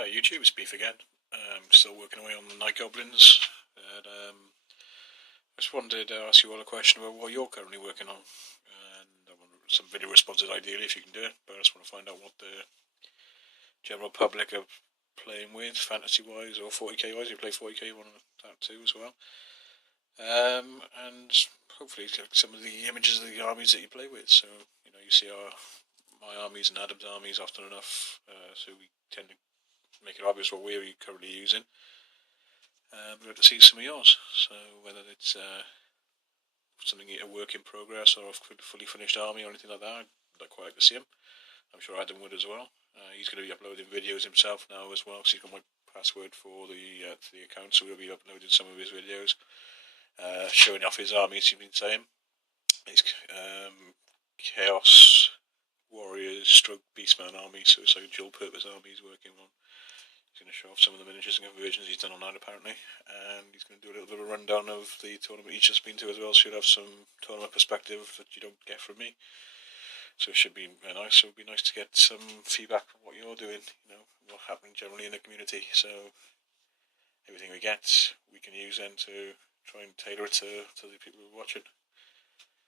YouTube, it's Beef again. Still working away on the night goblins. And, I just wanted to ask you all a question about what you're currently working on. And I want some video responses ideally if you can do it, but I just want to find out what the general public are playing with, fantasy wise or 40k wise. You play 40k, you want that too as well. And hopefully some of the images of the armies that you play with. So, you see my armies and Adam's armies often enough, so we tend to make it obvious what we're currently using. We'd like to see some of yours. So whether it's something a work in progress or a fully finished army or anything like that, I'd quite like to see him. I'm sure Adam would as well. He's going to be uploading videos himself now as well, because he's got my password for the account, so we'll be uploading some of his videos, showing off his armies. He's been saying his Chaos Warriors stroke Beastman army, so it's like a dual purpose army he's working on. He's going to show off some of the miniatures and conversions he's done on that apparently, and he's going to do a little bit of a rundown of the tournament he's just been to as well, so you'll have some tournament perspective that you don't get from me. So it should be nice. So it'd be nice to get some feedback on what you're doing, what's happening generally in the community. So everything we get, we can use then to try and tailor it to the people who are watching.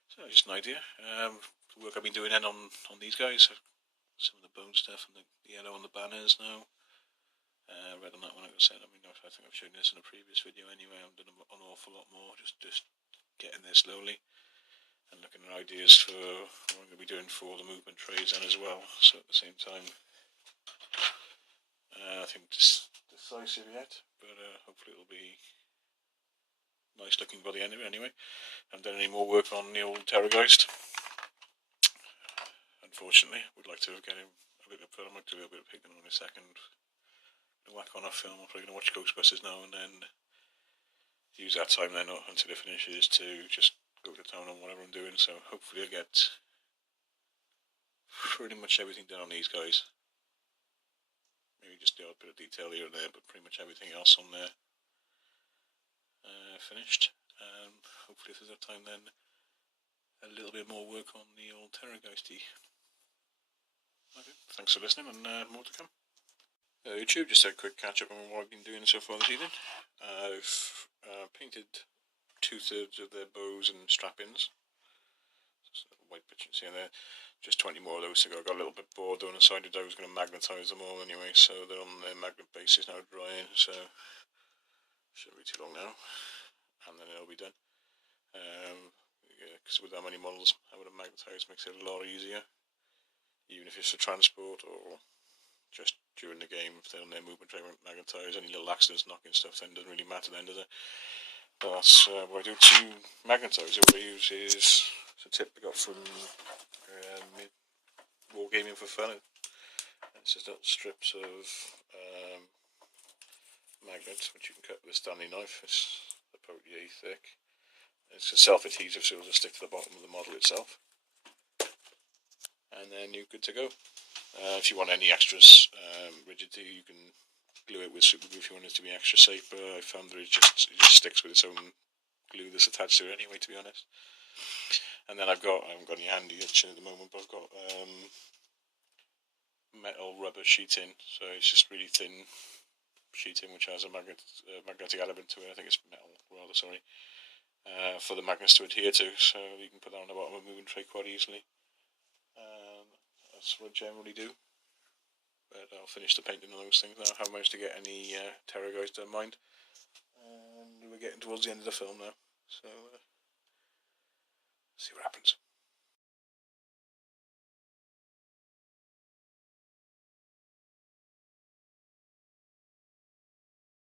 So just an idea. The work I've been doing then on these guys, some of the bone stuff and the yellow on the banners now. Red on that one, like I said. I think I've shown this in a previous video anyway. I've done an awful lot more, just getting there slowly. And looking at ideas for what I'm going to be doing for the movement trays then as well. So at the same time, I think decisive yet, but hopefully it'll be nice looking by the end of it anyway. I haven't done any more work on the old Terrorgeist. Unfortunately, would like to get him a bit of fun. I might do a bit of picking on in a second. Whack on a film. I'm probably going to watch Ghostbusters now and then. Use that time then until it finishes to just go to town on whatever I'm doing, so hopefully I get pretty much everything done on these guys. Maybe just the odd bit of detail here and there, but pretty much everything else on there finished. Hopefully if there's a time then, a little bit more work on the old Terrorgeisty. Okay, thanks for listening and more to come. YouTube, just a quick catch up on what I've been doing so far this evening. I've painted 2/3 of their bows and strap-ins. White pictures here and there. Just 20 more of those to go. I got a little bit bored though and decided I was going to magnetise them all anyway, so they're on their magnet bases now drying, so shouldn't be too long now, and then it'll be done. Because with that many models, having them magnetised makes it a lot easier, even if it's for transport or just during the game. If they're on their movement tray magnetised, any little accidents knocking stuff then doesn't really matter then, does it? But that's what I do to magnetise it. What I use is a tip I got from Wargaming for Fun. It's just little strips of magnets which you can cut with a Stanley knife. It's about yay thick. It's a self-adhesive, so it'll just stick to the bottom of the model itself. And then you're good to go. If you want any extras rigidity, you can glue it with super glue if you want it to be extra safe, but I found that it just sticks with its own glue that's attached to it anyway, to be honest. And then I haven't got any handy at the moment, but I've got metal rubber sheeting, so it's just really thin sheeting which has a magnetic element to it. I think it's metal rather, sorry, for the magnets to adhere to, so you can put that on the bottom of a moving tray quite easily. That's what I generally do. But I'll finish the painting on those things now. I haven't managed to get any Terrorgeist in mind, and we're getting towards the end of the film now, so see what happens.